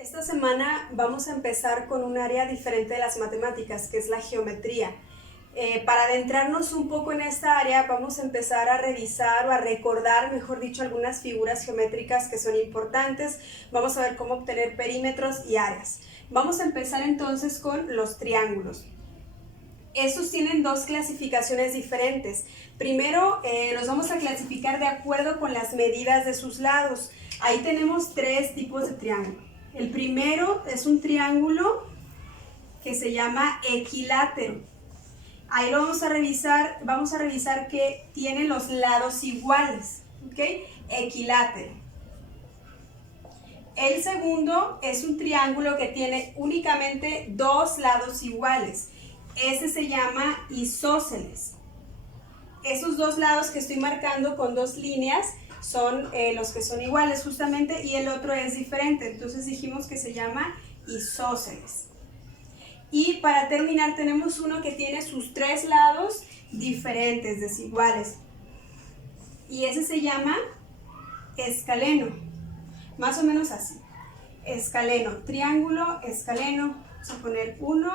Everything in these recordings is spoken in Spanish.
Esta semana vamos a empezar con un área diferente de las matemáticas, que es la geometría. Para adentrarnos un poco en esta área, vamos a empezar a revisar o a recordar, mejor dicho, algunas figuras geométricas que son importantes. Vamos a ver cómo obtener perímetros y áreas. Vamos a empezar entonces con los triángulos. Estos tienen dos clasificaciones diferentes. Primero, los vamos a clasificar de acuerdo con las medidas de sus lados. Ahí tenemos tres tipos de triángulo. El primero es un triángulo que se llama equilátero. Ahí lo vamos a revisar que tiene los lados iguales, ¿ok? Equilátero. El segundo es un triángulo que tiene únicamente dos lados iguales. Ese se llama isósceles. Esos dos lados que estoy marcando con dos líneas son los que son iguales justamente, y el otro es diferente, entonces dijimos que se llama isósceles. Y para terminar tenemos uno que tiene sus tres lados diferentes, desiguales, y ese se llama escaleno, más o menos así. Escaleno, triángulo, escaleno, vamos a poner 1,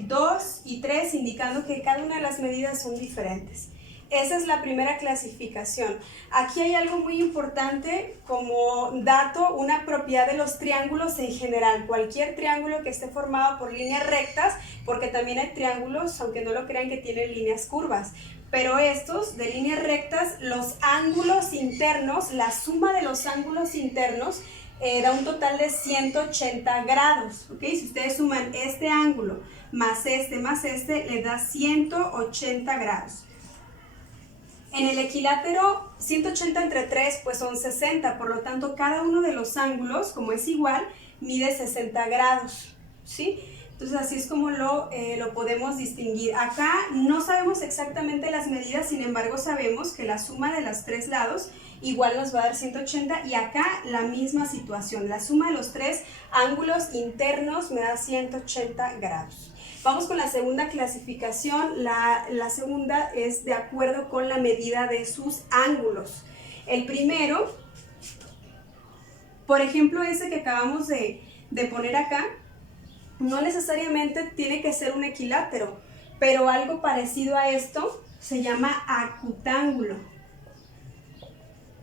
2 y 3, indicando que cada una de las medidas son diferentes. Esa es la primera clasificación. Aquí hay algo muy importante como dato, una propiedad de los triángulos en general. Cualquier triángulo que esté formado por líneas rectas, porque también hay triángulos, aunque no lo crean, que tienen líneas curvas. Pero estos de líneas rectas, los ángulos internos, la suma de los ángulos internos da un total de 180 grados. ¿Okay? Si ustedes suman este ángulo más este, le da 180 grados. En el equilátero, 180 entre 3 pues son 60, por lo tanto cada uno de los ángulos, como es igual, mide 60 grados, ¿sí? Entonces así es como lo podemos distinguir. Acá no sabemos exactamente las medidas, sin embargo sabemos que la suma de los tres lados igual nos va a dar 180, y acá la misma situación, la suma de los tres ángulos internos me da 180 grados. Vamos con la segunda clasificación. La segunda es de acuerdo con la medida de sus ángulos. El primero, por ejemplo, ese que acabamos de poner acá, no necesariamente tiene que ser un equilátero, pero algo parecido a esto se llama acutángulo.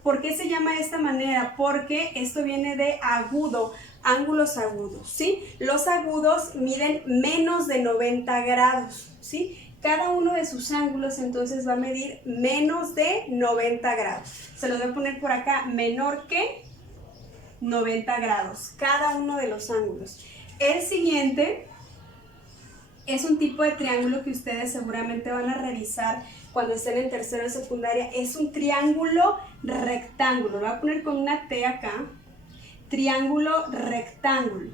¿Por qué se llama de esta manera? Porque esto viene de agudo, ángulos agudos, ¿sí? Los agudos miden menos de 90 grados, ¿sí? Cada uno de sus ángulos entonces va a medir menos de 90 grados. Se los voy a poner por acá, menor que 90 grados, cada uno de los ángulos. El siguiente es un tipo de triángulo que ustedes seguramente van a revisar cuando estén en tercero de secundaria. Es un triángulo rectángulo. Lo voy a poner con una T acá. Triángulo rectángulo.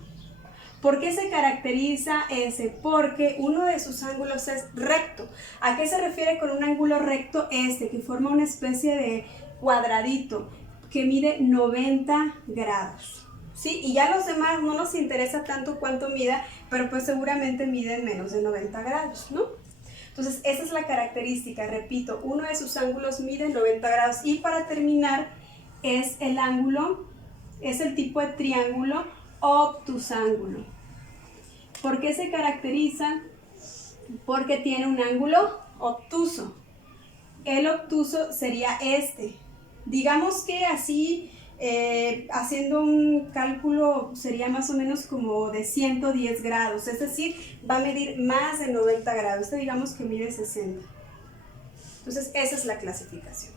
¿Por qué se caracteriza ese? Porque uno de sus ángulos es recto. ¿A qué se refiere con un ángulo recto? Que forma una especie de cuadradito que mide 90 grados. ¿Sí? Y ya los demás no nos interesa tanto cuánto mida, pero pues seguramente miden menos de 90 grados, ¿no? Entonces esa es la característica, repito, uno de sus ángulos mide 90 grados. Y para terminar es el ángulo, es el tipo de triángulo obtusángulo. ¿Por qué se caracteriza? Porque tiene un ángulo obtuso. El obtuso sería este. Digamos que así, haciendo un cálculo, sería más o menos como de 110 grados, es decir, va a medir más de 90 grados. Este digamos que mide 60. Entonces esa es la clasificación.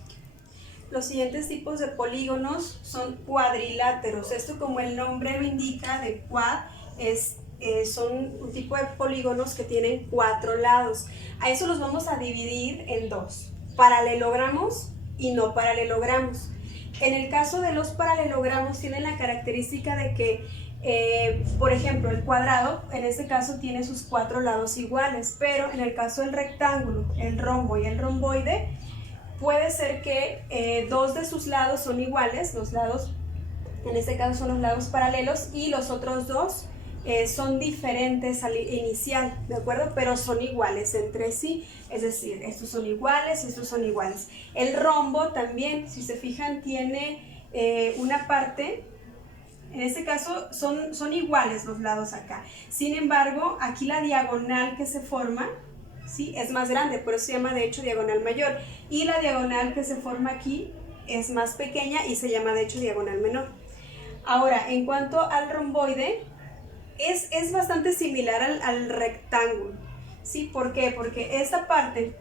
Los siguientes tipos de polígonos son cuadriláteros. Esto, como el nombre lo indica, de quad, son un tipo de polígonos que tienen 4 lados. A eso los vamos a dividir en dos: paralelogramos y no paralelogramos. En el caso de los paralelogramos tienen la característica de que, por ejemplo, el cuadrado, en este caso, tiene sus 4 lados iguales, pero en el caso del rectángulo, el rombo y el romboide, puede ser que dos de sus lados son iguales, los lados, en este caso son los lados paralelos, y los otros dos son diferentes al inicial, ¿de acuerdo? Pero son iguales entre sí, es decir, estos son iguales y estos son iguales. El rombo también, si se fijan, tiene una parte En este caso son iguales los lados acá. Sin embargo, aquí la diagonal que se forma, ¿sí?, es más grande, por eso se llama de hecho diagonal mayor. Y la diagonal que se forma aquí es más pequeña y se llama de hecho diagonal menor. Ahora, en cuanto al romboide, es bastante similar al rectángulo, ¿sí? ¿Por qué? Porque esta parte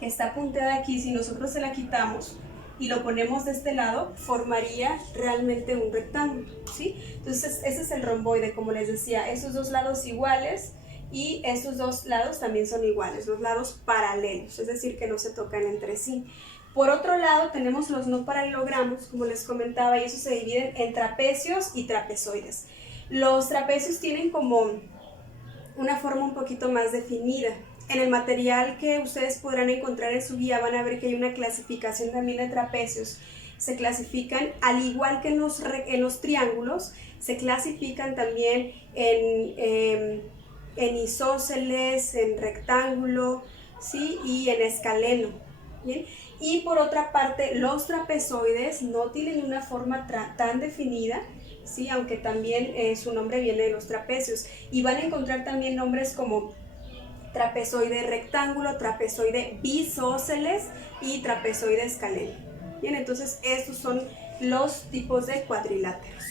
que está punteada aquí, si nosotros se la quitamos y lo ponemos de este lado, formaría realmente un rectángulo, ¿sí? Entonces ese es el romboide, como les decía, esos dos lados iguales y estos dos lados también son iguales, los lados paralelos, es decir, que no se tocan entre sí. Por otro lado tenemos los no paralelogramos, como les comentaba, y esos se dividen en trapecios y trapezoides. Los trapecios tienen como una forma un poquito más definida. En el material que ustedes podrán encontrar en su guía van a ver que hay una clasificación también de trapecios. Se clasifican, al igual que en los triángulos, se clasifican también en isósceles, en rectángulo, ¿sí?, y en escaleno. ¿Bien? Y por otra parte, los trapezoides no tienen una forma tan definida, ¿sí?, aunque también su nombre viene de los trapecios. Y van a encontrar también nombres como trapezoide rectángulo, trapezoide bisósceles y trapezoide escaleno. Bien, entonces estos son los tipos de cuadriláteros.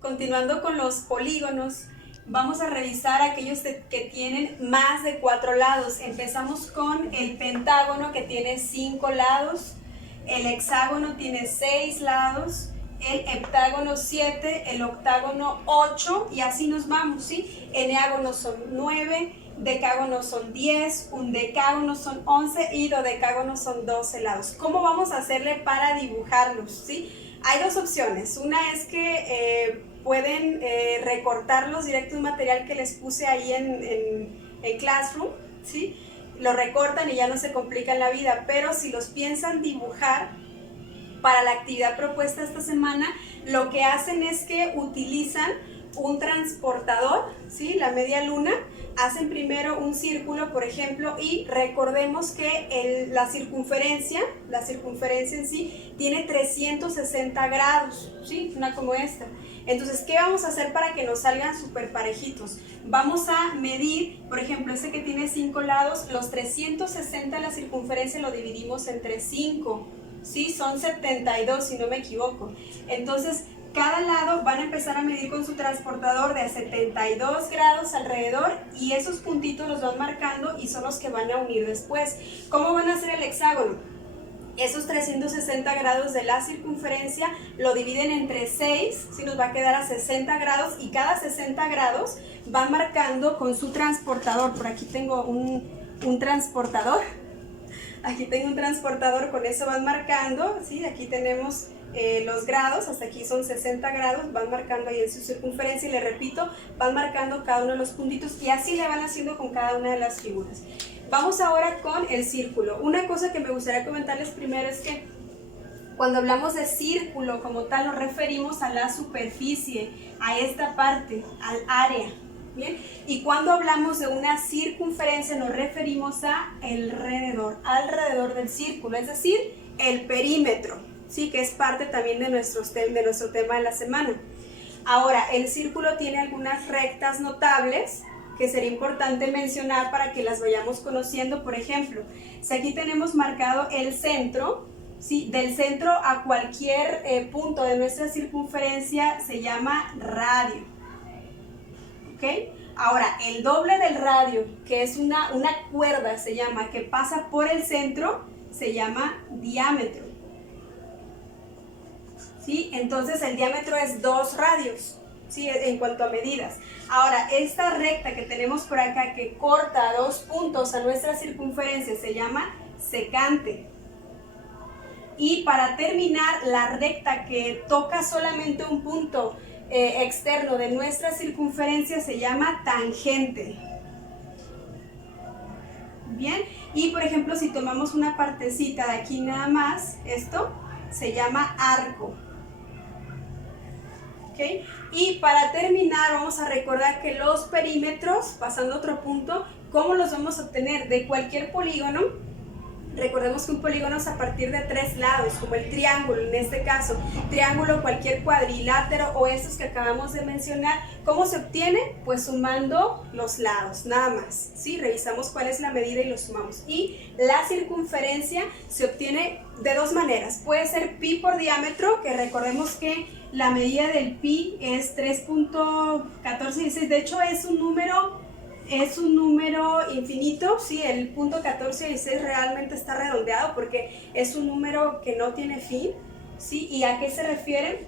Continuando con los polígonos, vamos a revisar aquellos que tienen más de 4 lados. Empezamos con el pentágono, que tiene 5 lados, el hexágono tiene 6 lados, el heptágono 7, el octágono 8 y así nos vamos, ¿sí? Eneágonos son 9, decágonos son 10, undecágonos son 11 y dodecágonos son 12 lados. ¿Cómo vamos a hacerle para dibujarlos, sí? Hay dos opciones. Una es que pueden recortarlos directo de un material que les puse ahí en Classroom, ¿sí? Lo recortan y ya no se complican la vida, pero si los piensan dibujar para la actividad propuesta esta semana, lo que hacen es que utilizan un transportador, ¿sí?, la media luna, hacen primero un círculo, por ejemplo, y recordemos que la circunferencia en sí tiene 360 grados, ¿sí?, una como esta. Entonces, ¿qué vamos a hacer para que nos salgan súper parejitos? Vamos a medir, por ejemplo, este que tiene 5 lados, los 360 de la circunferencia lo dividimos entre 5, ¿sí? Son 72, si no me equivoco. Entonces, cada lado van a empezar a medir con su transportador de a 72 grados alrededor y esos puntitos los van marcando y son los que van a unir después. ¿Cómo van a hacer el hexágono? Esos 360 grados de la circunferencia lo dividen entre 6, ¿sí?, nos va a quedar a 60 grados y cada 60 grados van marcando con su transportador. Por aquí tengo un transportador. Aquí tengo un transportador, con eso van marcando, ¿sí? Aquí tenemos los grados, hasta aquí son 60 grados, van marcando ahí en su circunferencia y le repito, van marcando cada uno de los puntitos y así le van haciendo con cada una de las figuras. Vamos ahora con el círculo. Una cosa que me gustaría comentarles primero es que cuando hablamos de círculo como tal nos referimos a la superficie, a esta parte, al área. ¿Bien? Y cuando hablamos de una circunferencia nos referimos a alrededor del círculo, es decir, el perímetro, ¿sí?, que es parte también de nuestro tema de la semana. Ahora, el círculo tiene algunas rectas notables que sería importante mencionar para que las vayamos conociendo. Por ejemplo, si aquí tenemos marcado el centro, ¿sí?, del centro a cualquier punto de nuestra circunferencia se llama radio. ¿Okay? Ahora, el doble del radio, que es una cuerda, se llama, que pasa por el centro, se llama diámetro. ¿Sí? Entonces, el diámetro es 2 radios, ¿sí?, en cuanto a medidas. Ahora, esta recta que tenemos por acá, que corta 2 puntos a nuestra circunferencia, se llama secante. Y para terminar, la recta que toca solamente un punto externo de nuestra circunferencia se llama tangente. Bien, y por ejemplo, si tomamos una partecita de aquí nada más, esto se llama arco. ¿Okay? Y para terminar, vamos a recordar que los perímetros, pasando a otro punto, ¿cómo los vamos a obtener? De cualquier polígono Recordemos que un polígono es a partir de 3 lados, como el triángulo en este caso, triángulo, cualquier cuadrilátero o estos que acabamos de mencionar. ¿Cómo se obtiene? Pues sumando los lados, nada más, ¿sí? Revisamos cuál es la medida y lo sumamos. Y la circunferencia se obtiene de dos maneras. Puede ser pi por diámetro, que recordemos que la medida del pi es 3.1416, de hecho es un número infinito, sí, el punto 1416 realmente está redondeado porque es un número que no tiene fin, ¿sí? ¿Y a qué se refiere?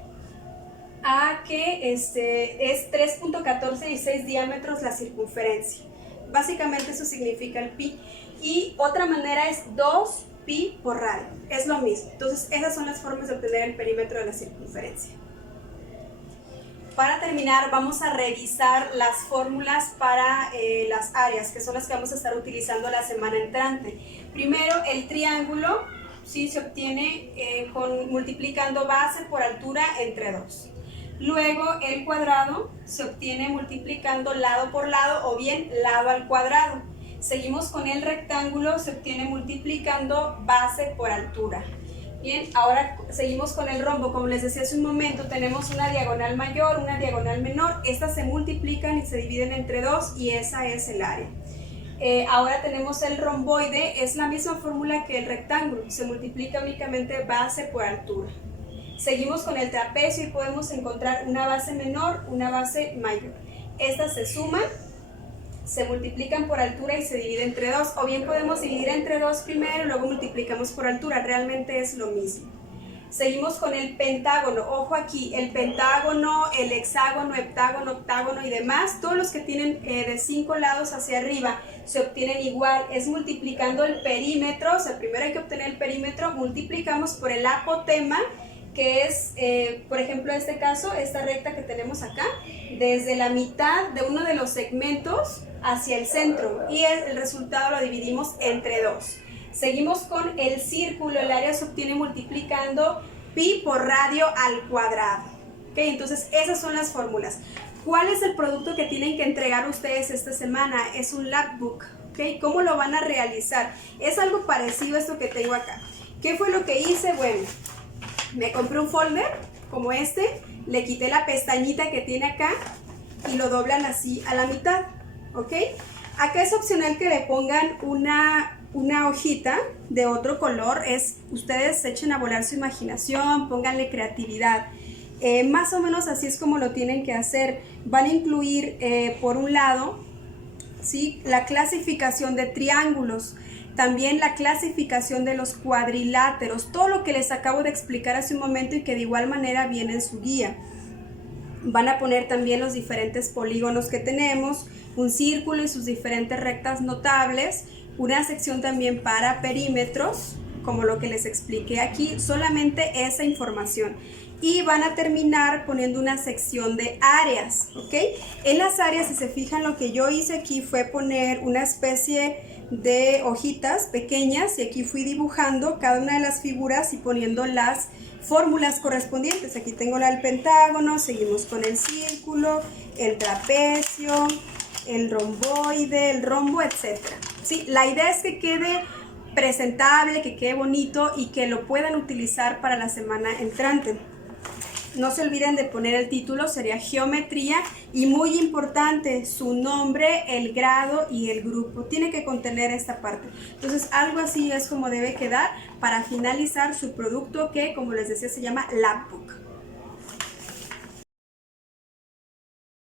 A que es 3.1416 diámetros la circunferencia. Básicamente eso significa el pi. Y otra manera es 2 pi por radio, es lo mismo. Entonces esas son las formas de obtener el perímetro de la circunferencia. Para terminar, vamos a revisar las fórmulas para las áreas, que son las que vamos a estar utilizando la semana entrante. Primero, el triángulo, ¿sí? Se obtiene multiplicando base por altura entre 2. Luego, el cuadrado se obtiene multiplicando lado por lado o bien lado al cuadrado. Seguimos con el rectángulo, se obtiene multiplicando base por altura. Bien, ahora seguimos con el rombo. Como les decía hace un momento, tenemos una diagonal mayor, una diagonal menor. Estas se multiplican y se dividen entre 2 y esa es el área. Ahora tenemos el romboide, es la misma fórmula que el rectángulo, se multiplica únicamente base por altura. Seguimos con el trapecio y podemos encontrar una base menor, una base mayor. Estas se suman, se multiplican por altura y se divide entre 2, o bien podemos dividir entre 2 primero y luego multiplicamos por altura, realmente es lo mismo. Seguimos con el pentágono, ojo aquí, el pentágono, el hexágono, heptágono, octágono y demás, todos los que tienen de 5 lados hacia arriba se obtienen igual, es multiplicando el perímetro, o sea, primero hay que obtener el perímetro, multiplicamos por el apotema, que es, por ejemplo, en este caso, esta recta que tenemos acá, desde la mitad de uno de los segmentos hacia el centro, y el resultado lo dividimos entre 2. Seguimos con el círculo, el área se obtiene multiplicando pi por radio al cuadrado. ¿Okay? Entonces, esas son las fórmulas. ¿Cuál es el producto que tienen que entregar ustedes esta semana? Es un labbook. ¿Okay? ¿Cómo lo van a realizar? Es algo parecido a esto que tengo acá. ¿Qué fue lo que hice? Bueno, me compré un folder como este, le quité la pestañita que tiene acá y lo doblan así a la mitad, ¿ok? Acá es opcional que le pongan una hojita de otro color, ustedes echen a volar su imaginación, pónganle creatividad. Más o menos así es como lo tienen que hacer. Van a incluir, por un lado, ¿sí?, la clasificación de triángulos, también la clasificación de los cuadriláteros, todo lo que les acabo de explicar hace un momento y que de igual manera viene en su guía. Van a poner también los diferentes polígonos que tenemos, un círculo y sus diferentes rectas notables, una sección también para perímetros, como lo que les expliqué aquí, solamente esa información. Y van a terminar poniendo una sección de áreas, ¿ok? En las áreas, si se fijan, lo que yo hice aquí fue poner una especie de hojitas pequeñas y aquí fui dibujando cada una de las figuras y poniendo las fórmulas correspondientes. Aquí tengo la del pentágono, seguimos con el círculo, el trapecio, el romboide, el rombo, etc. ¿Sí? La idea es que quede presentable, que quede bonito y que lo puedan utilizar para la semana entrante. No se olviden de poner el título, sería geometría, y muy importante, su nombre, el grado y el grupo. Tiene que contener esta parte. Entonces, algo así es como debe quedar para finalizar su producto que, como les decía, se llama Labbook.